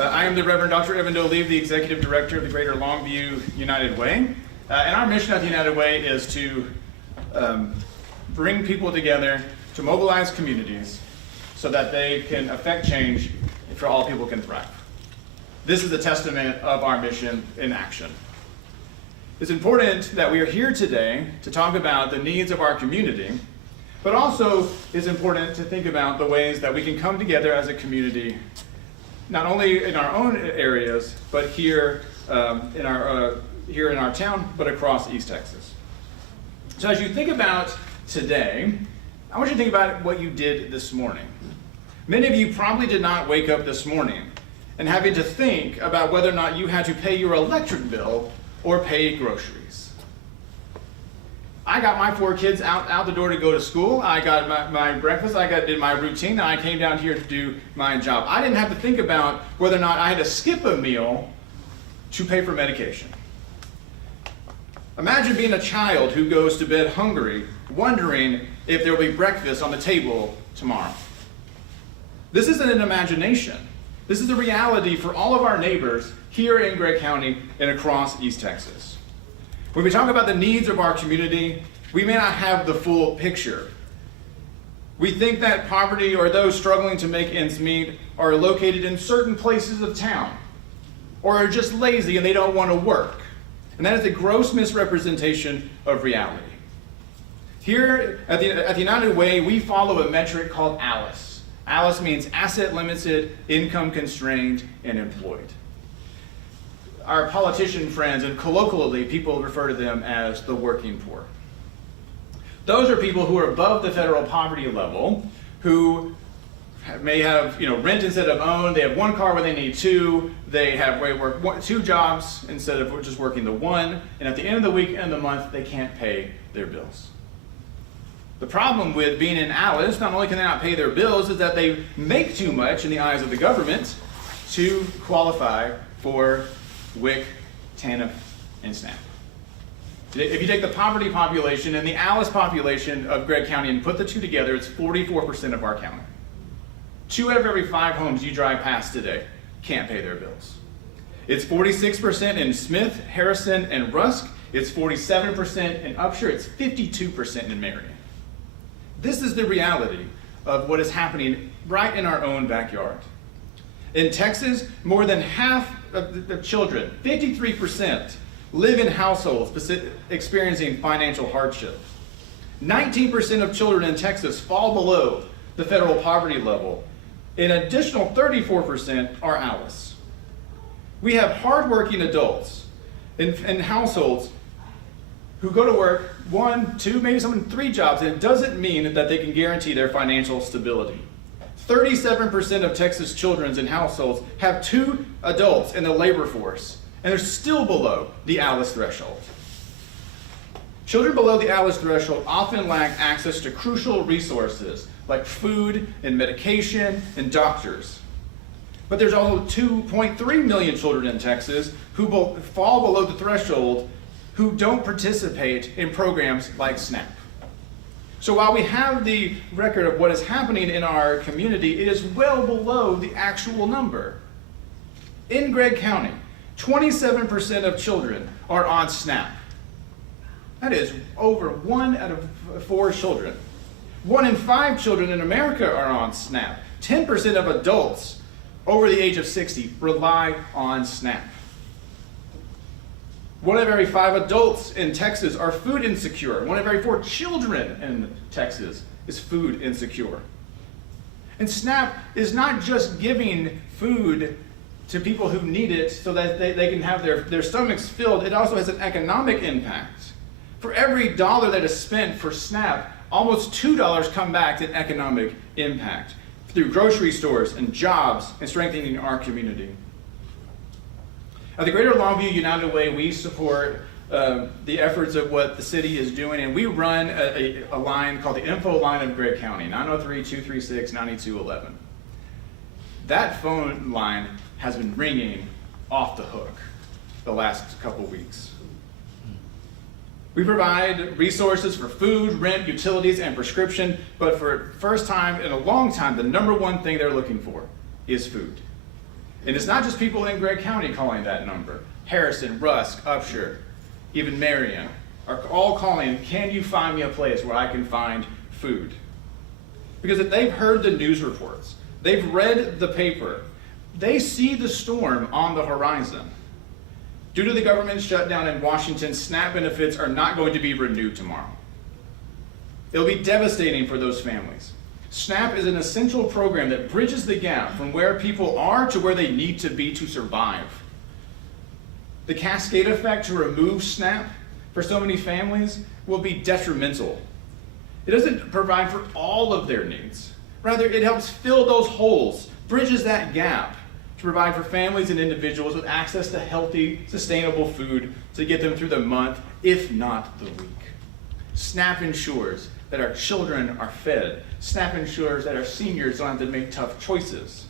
I am the Reverend Dr. Evan Dolev, the Executive Director of the Greater Longview United Way. And our mission at the United Way is to bring people together, to mobilize communities so that they can affect change for all people can thrive. This is a testament of our mission in action. It's important that we are here today to talk about the needs of our community, but also it's important to think about the ways that we can come together as a community, not only in our own areas, but here in our town, but across East Texas. So as you think about today, I want you to think about what you did this morning. Many of you probably did not wake up this morning and having to think about whether or not you had to pay your electric bill or pay groceries. I got my 4 kids out the door to go to school. I got my breakfast, did my routine, and I came down here to do my job. I didn't have to think about whether or not I had to skip a meal to pay for medication. Imagine being a child who goes to bed hungry, wondering if there will be breakfast on the table tomorrow. This isn't an imagination. This is a reality for all of our neighbors here in Gregg County and across East Texas. When we talk about the needs of our community, we may not have the full picture. We think that poverty or those struggling to make ends meet are located in certain places of town, or are just lazy and they don't want to work. And that is a gross misrepresentation of reality. Here at the United Way, we follow a metric called ALICE. ALICE means asset limited, income constrained, and employed. Our politician friends, and colloquially, people refer to them as the working poor. Those are people who are above the federal poverty level, who may have rent instead of own, they have 1 car where they need 2, they work 2 jobs instead of just working the 1, and at the end of the week, end of the month, they can't pay their bills. The problem with being in ALICE, not only can they not pay their bills, is that they make too much in the eyes of the government to qualify for WIC, TANF, and SNAP. If you take the poverty population and the ALICE population of Gregg County and put the 2 together, it's 44% of our county. 2 out of every 5 homes you drive past today can't pay their bills. It's 46% in Smith, Harrison, and Rusk. It's 47% in Upshur. It's 52% in Marion. This is the reality of what is happening right in our own backyard. In Texas, more than half of the children, 53%, live in households experiencing financial hardship. 19% of children in Texas fall below the federal poverty level. An additional 34% are ALICE. We have hardworking adults in households who go to work 1, 2, maybe some 3 jobs, and it doesn't mean that they can guarantee their financial stability. 37% of Texas children in households have 2 adults in the labor force, and they're still below the ALICE threshold. Children below the ALICE threshold often lack access to crucial resources like food and medication and doctors. But there's also 2.3 million children in Texas who fall below the threshold who don't participate in programs like SNAP. So while we have the record of what is happening in our community, it is well below the actual number. In Gregg County, 27% of children are on SNAP. That is over 1 out of 4 children. 1 in 5 children in America are on SNAP. 10% of adults over the age of 60 rely on SNAP. 1 of every 5 adults in Texas are food insecure. 1 of every 4 children in Texas is food insecure. And SNAP is not just giving food to people who need it so that they can have their stomachs filled. It also has an economic impact. For every dollar that is spent for SNAP, almost $2 come back in economic impact through grocery stores and jobs and strengthening our community. At the Greater Longview United Way, we support the efforts of what the city is doing, and we run a line called the Info Line of Gregg County, 903-236-9211. That phone line has been ringing off the hook the last couple weeks. We provide resources for food, rent, utilities, and prescription, but for the first time in a long time, the number one thing they're looking for is food. And it's not just people in Gregg County calling that number. Harrison, Rusk, Upshur, even Marion are all calling, can you find me a place where I can find food? Because if they've heard the news reports, they've read the paper, they see the storm on the horizon. Due to the government shutdown in Washington, SNAP benefits are not going to be renewed tomorrow. It'll be devastating for those families. SNAP is an essential program that bridges the gap from where people are to where they need to be to survive. The cascade effect to remove SNAP for so many families will be detrimental. It doesn't provide for all of their needs. Rather, it helps fill those holes, bridges that gap to provide for families and individuals with access to healthy, sustainable food to get them through the month, if not the week. SNAP ensures that our children are fed. SNAP ensures that our seniors don't have to make tough choices.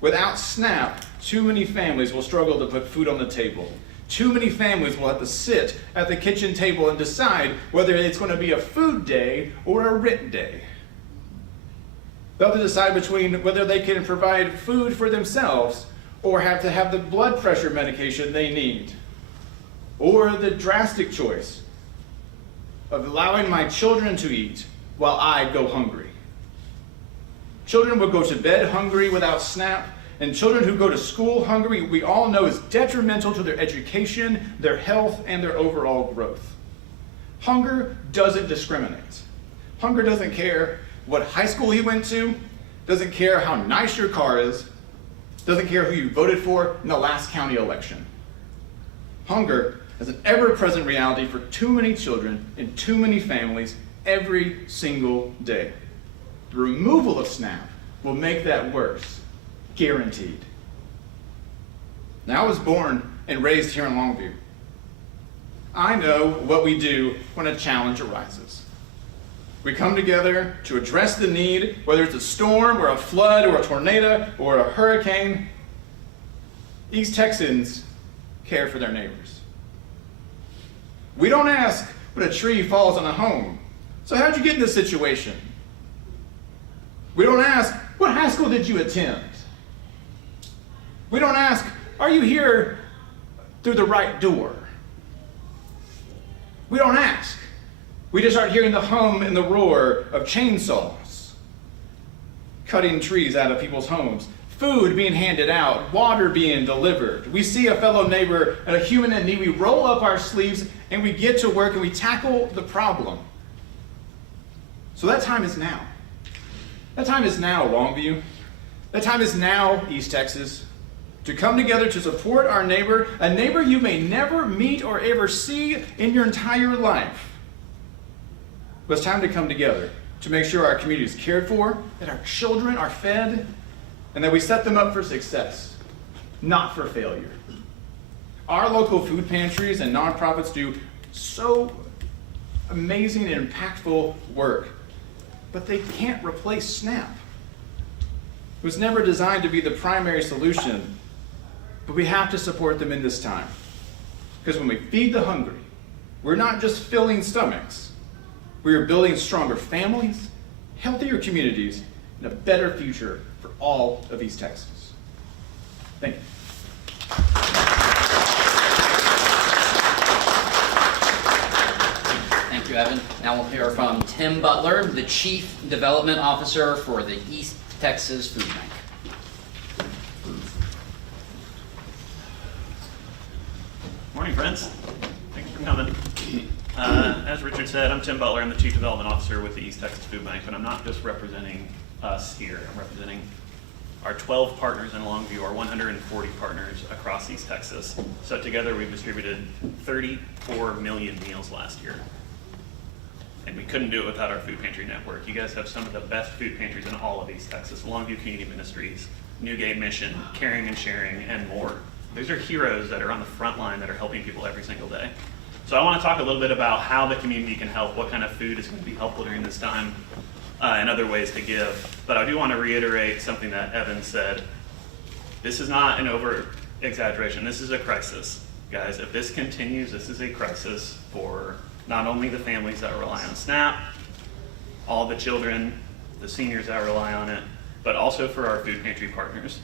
Without SNAP, too many families will struggle to put food on the table. Too many families will have to sit at the kitchen table and decide whether it's going to be a food day or a rent day. They'll have to decide between whether they can provide food for themselves or have to have the blood pressure medication they need. Or the drastic choice of allowing my children to eat while I go hungry. Children will go to bed hungry without SNAP, and children who go to school hungry, we all know is detrimental to their education, their health, and their overall growth. Hunger doesn't discriminate. Hunger doesn't care what high school you went to, doesn't care how nice your car is, doesn't care who you voted for in the last county election. Hunger is an ever-present reality for too many children in too many families every single day. The removal of SNAP will make that worse, guaranteed. Now, I was born and raised here in Longview. I know what we do when a challenge arises. We come together to address the need, whether it's a storm or a flood or a tornado or a hurricane. East Texans care for their neighbors. We don't ask when a tree falls on a home, so how'd you get in this situation? We don't ask, what high school did you attend? We don't ask, are you here through the right door? We don't ask. We just start hearing the hum and the roar of chainsaws, cutting trees out of people's homes, food being handed out, water being delivered. We see a fellow neighbor and a human in need. We roll up our sleeves and we get to work and we tackle the problem. So that time is now. That time is now, Longview. That time is now, East Texas, to come together to support our neighbor, a neighbor you may never meet or ever see in your entire life. But it's time to come together to make sure our community is cared for, that our children are fed, and that we set them up for success, not for failure. Our local food pantries and nonprofits do so amazing and impactful work, but they can't replace SNAP. It was never designed to be the primary solution, but we have to support them in this time. Because when we feed the hungry, we're not just filling stomachs, we are building stronger families, healthier communities, and a better future for all of East Texas. Thank you. Thank you, Evan. Now we'll hear from Tim Butler, the Chief Development Officer for the East Texas Food Bank. Morning, friends. Thanks for coming. As Richard said, I'm Tim Butler. I'm the Chief Development Officer with the East Texas Food Bank, but I'm not just representing us here. I'm representing our 12 partners in Longview, our 140 partners across East Texas. So together we've distributed 34 million meals last year. And we couldn't do it without our food pantry network. You guys have some of the best food pantries in all of East Texas. Longview Community Ministries, Newgate Mission, Caring and Sharing, and more. These are heroes that are on the front line that are helping people every single day. So I want to talk a little bit about how the community can help, what kind of food is going to be helpful during this time, and other ways to give. But I do want to reiterate something that Evan said. This is not an over-exaggeration. This is a crisis. Guys, if this continues, this is a crisis for not only the families that rely on SNAP, all the children, the seniors that rely on it, but also for our food pantry partners.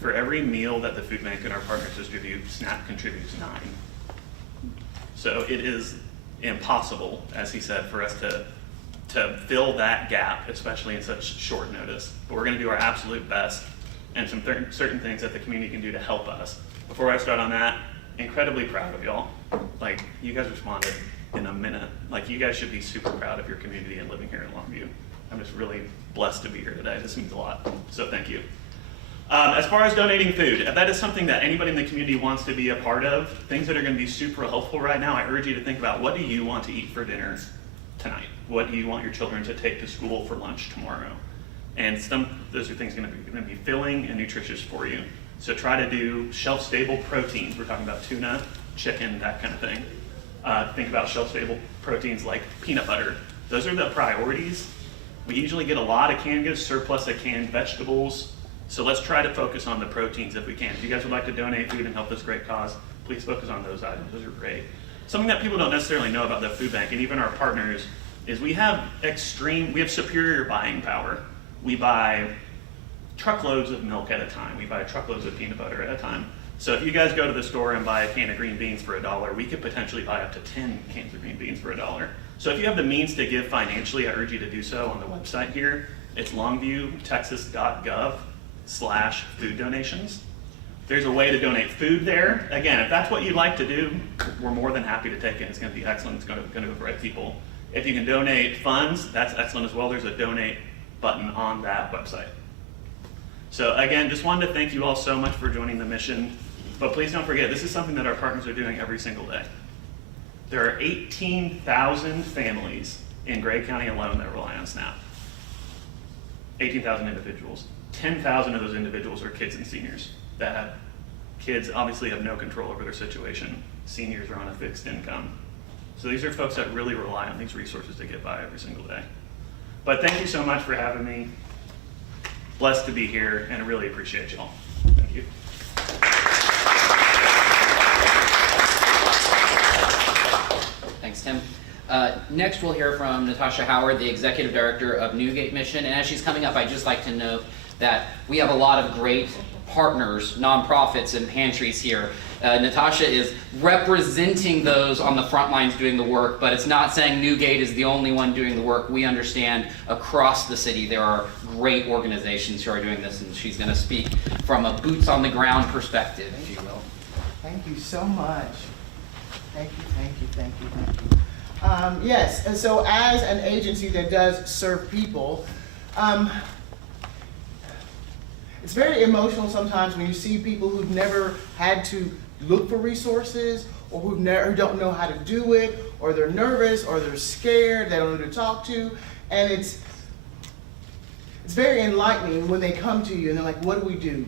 For every meal that the food bank and our partners distribute, SNAP contributes 9. So it is impossible, as he said, for us to fill that gap, especially in such short notice. But we're going to do our absolute best, and some certain things that the community can do to help us. Before I start on that, incredibly proud of y'all. Like, you guys responded in a minute. Like, you guys should be super proud of your community and living here in Longview. I'm just really blessed to be here today. This means a lot, so thank you. As far as donating food, if that is something that anybody in the community wants to be a part of, things that are going to be super helpful right now, I urge you to think about, what do you want to eat for dinner tonight? What do you want your children to take to school for lunch tomorrow? And those are things going to be filling and nutritious for you. So try to do shelf-stable proteins. We're talking about tuna, chicken, that kind of thing. Think about shelf-stable proteins like peanut butter. Those are the priorities. We usually get a lot of canned goods, surplus of canned vegetables. So let's try to focus on the proteins if we can. If you guys would like to donate food and help this great cause, please focus on those items. Those are great. Something that people don't necessarily know about the food bank, and even our partners, is we have superior buying power. We buy truckloads of milk at a time. We buy truckloads of peanut butter at a time. So if you guys go to the store and buy a can of green beans for $1, we could potentially buy up to 10 cans of green beans for $1. So if you have the means to give financially, I urge you to do so on the website here. It's longviewtexas.gov/food donations. There's a way to donate food there. Again, if that's what you'd like to do, we're more than happy to take it. It's going to be excellent. It's going to go to the right people. If you can donate funds, that's excellent as well. There's a donate button on that website. So again, just wanted to thank you all so much for joining the mission. But please don't forget, this is something that our partners are doing every single day. There are 18,000 families in Gray County alone that rely on SNAP. 18,000 individuals. 10,000 of those individuals are kids and seniors that have kids obviously have no control over their situation. Seniors are on a fixed income. So these are folks that really rely on these resources to get by every single day. But thank you so much for having me. Blessed to be here, and I really appreciate y'all. Thank you. Thanks, Tim. Next, we'll hear from Natasha Howard, the Executive Director of Newgate Mission. And as she's coming up, I'd just like to note that we have a lot of great partners, nonprofits, and pantries here. Natasha is representing those on the front lines doing the work, but it's not saying Newgate is the only one doing the work. We understand across the city there are great organizations who are doing this, and she's going to speak from a boots-on-the-ground perspective, if you will. Thank you so much. Thank you, thank you, thank you, thank you. Yes, and so as an agency that does serve people, it's very emotional sometimes when you see people who've never had to look for resources, or who don't know how to do it, or they're nervous, or they're scared, they don't know who to talk to, and it's very enlightening when they come to you and they're like, what do we do?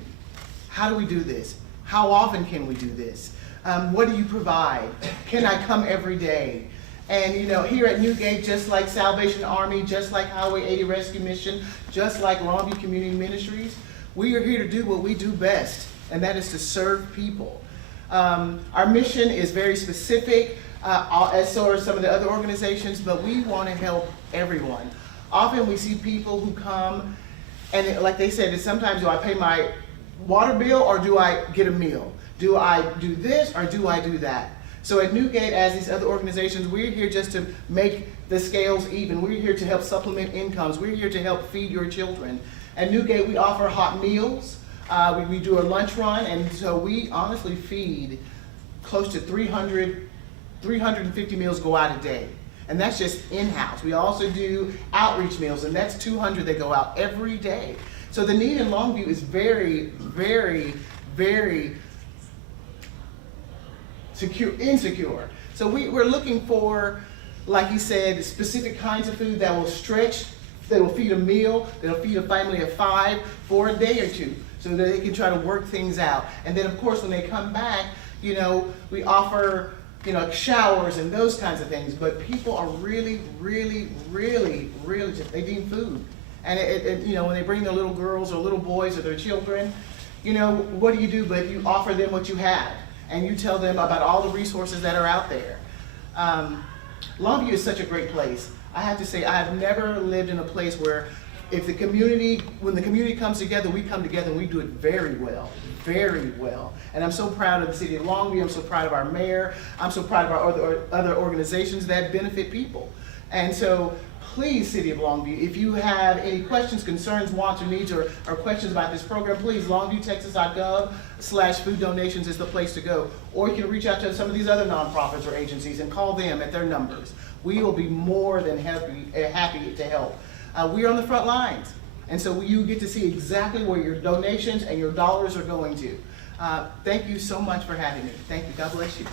How do we do this? How often can we do this? What do you provide? Can I come every day? And you know, here at Newgate, just like Salvation Army, just like Highway 80 Rescue Mission, just like Longview Community Ministries, we are here to do what we do best, and that is to serve people. Our mission is very specific, as so are some of the other organizations, but we want to help everyone. Often we see people who come, and like they said, sometimes do I pay my water bill or do I get a meal? Do I do this or do I do that? So at Newgate, as these other organizations, we're here just to make the scales even. We're here to help supplement incomes. We're here to help feed your children. At Newgate, we offer hot meals. We do a lunch run, and so we honestly feed close to 350 meals go out a day. And that's just in-house. We also do outreach meals, and that's 200 that go out every day. So the need in Longview is very, very, very insecure. So we're looking for, like he said, specific kinds of food that will stretch, that will feed a meal, that will feed a family of 5 for a day or two, so that they can try to work things out. And then of course when they come back, you know, we offer, you know, showers and those kinds of things. But people are really just, they need food. And you know, when they bring their little girls or little boys or their children, you know, what do you do but you offer them what you have, and you tell them about all the resources that are out there. Longview is such a great place. I have to say, I have never lived in a place where If the community, when the community comes together, we come together and we do it very well, very well. And I'm so proud of the city of Longview. I'm so proud of our mayor. I'm so proud of our other organizations that benefit people. And so please, City of Longview, if you have any questions, concerns, wants, or needs, or questions about this program, please, longviewtexas.gov/food donations is the place to go. Or you can reach out to some of these other nonprofits or agencies and call them at their numbers. We will be more than happy to help. We are on the front lines, and so you get to see exactly where your donations and your dollars are going to. Thank you so much for having me. Thank you. God bless you.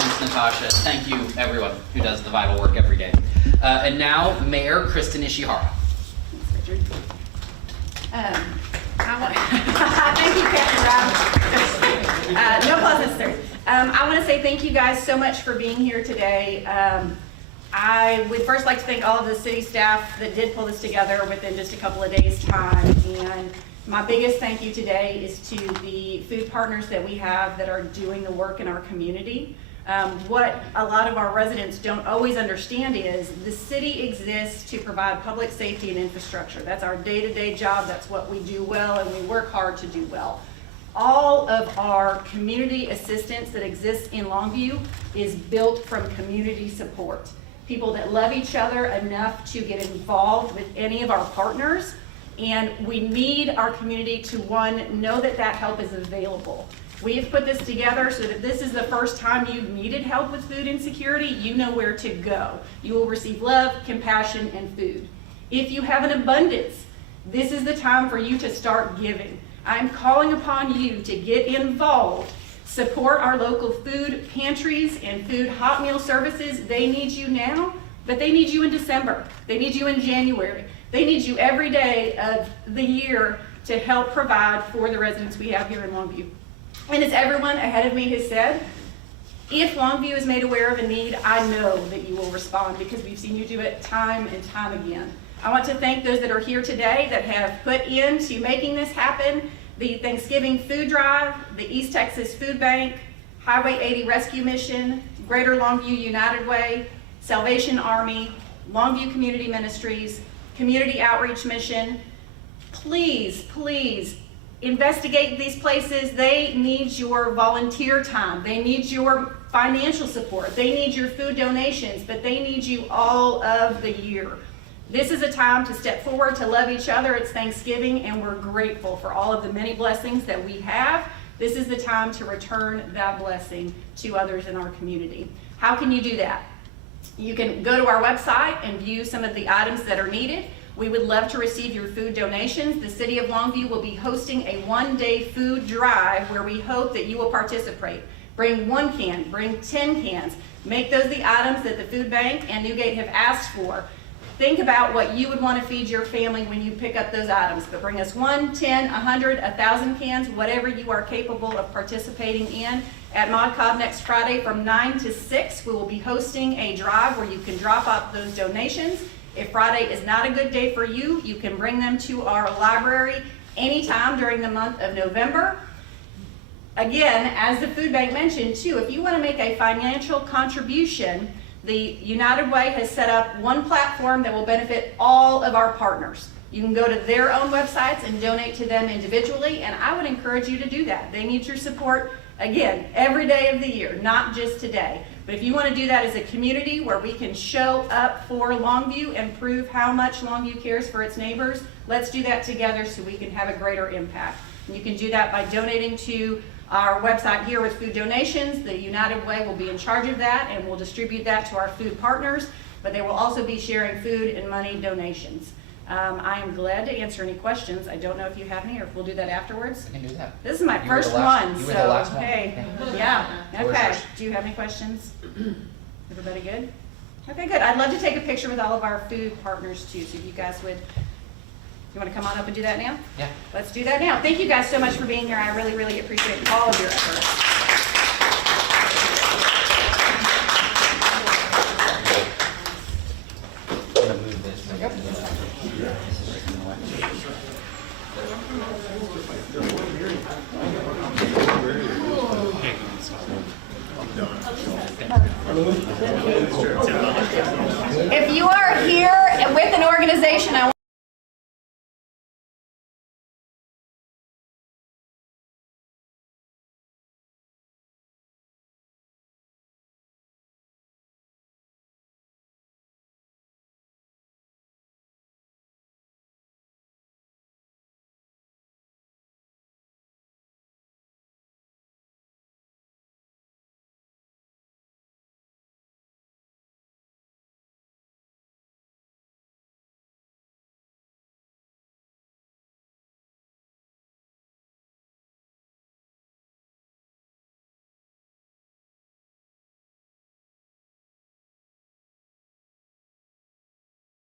Thanks, Natasha. Thank you, everyone who does the vital work every day. And now, Mayor Kristen Ishihara. Thanks, Richard. Thank you, Captain Rob. No applause necessary. I want to say thank you guys so much for being here today. I would first like to thank all of the city staff that did pull this together within just a couple of days' time. And my biggest thank you today is to the food partners that we have that are doing the work in our community. What a lot of our residents don't always understand is the city exists to provide public safety and infrastructure. That's our day-to-day job. That's what we do well, and we work hard to do well. All of our community assistance that exists in Longview is built from community support. People that love each other enough to get involved with any of our partners, and we need our community to, one, know that that help is available. We have put this together so that if this is the first time you've needed help with food insecurity, you know where to go. You will receive love, compassion, and food. If you have an abundance, this is the time for you to start giving. I'm calling upon you to get involved. Support our local food pantries and food hot meal services. They need you now, but they need you in December. They need you in January. They need you every day of the year to help provide for the residents we have here in Longview. And as everyone ahead of me has said, if Longview is made aware of a need, I know that you will respond because we've seen you do it time and time again. I want to thank those that are here today that have put into making this happen. The Thanksgiving Food Drive, the East Texas Food Bank, Highway 80 Rescue Mission, Greater Longview United Way, Salvation Army, Longview Community Ministries, Community Outreach Mission. Please, please investigate these places. They need your volunteer time. They need your financial support. They need your food donations, but they need you all of the year. This is a time to step forward, to love each other. It's Thanksgiving, and we're grateful for all of the many blessings that we have. This is the time to return that blessing to others in our community. How can you do that? You can go to our website and view some of the items that are needed. We would love to receive your food donations. The City of Longview will be hosting a one-day food drive where we hope that you will participate. Bring 1 can, bring 10 cans. Make those the items that the Food Bank and Newgate have asked for. Think about what you would want to feed your family when you pick up those items, but bring us 1, 10, 100, 1,000 cans, whatever you are capable of participating in. At Mod Cobb next Friday from 9 to 6, we will be hosting a drive where you can drop off those donations. If Friday is not a good day for you, you can bring them to our library anytime during the month of November. Again, as the Food Bank mentioned too, if you want to make a financial contribution, the United Way has set up one platform that will benefit all of our partners. You can go to their own websites and donate to them individually, and I would encourage you to do that. They need your support, again, every day of the year, not just today. But if you want to do that as a community where we can show up for Longview and prove how much Longview cares for its neighbors, let's do that together so we can have a greater impact. And you can do that by donating to our website here with food donations. The United Way will be in charge of that and will distribute that to our food partners, but they will also be sharing food and money donations. I am glad to answer any questions. I don't know if you have any or if we'll do that afterwards. I can do that. This is my You were the first last- one, you so were the last one. hey, Okay. yeah, Yours okay. first. Do you have any questions? Everybody good? Okay, good. I'd love to take a picture with all of our food partners too, so if you guys would, you want to come on up and do that now? Yeah. Let's do that now. Thank you guys so much for being here. I really, really appreciate all of your efforts. I'm gonna move this. Yep. If you are here with an organization, I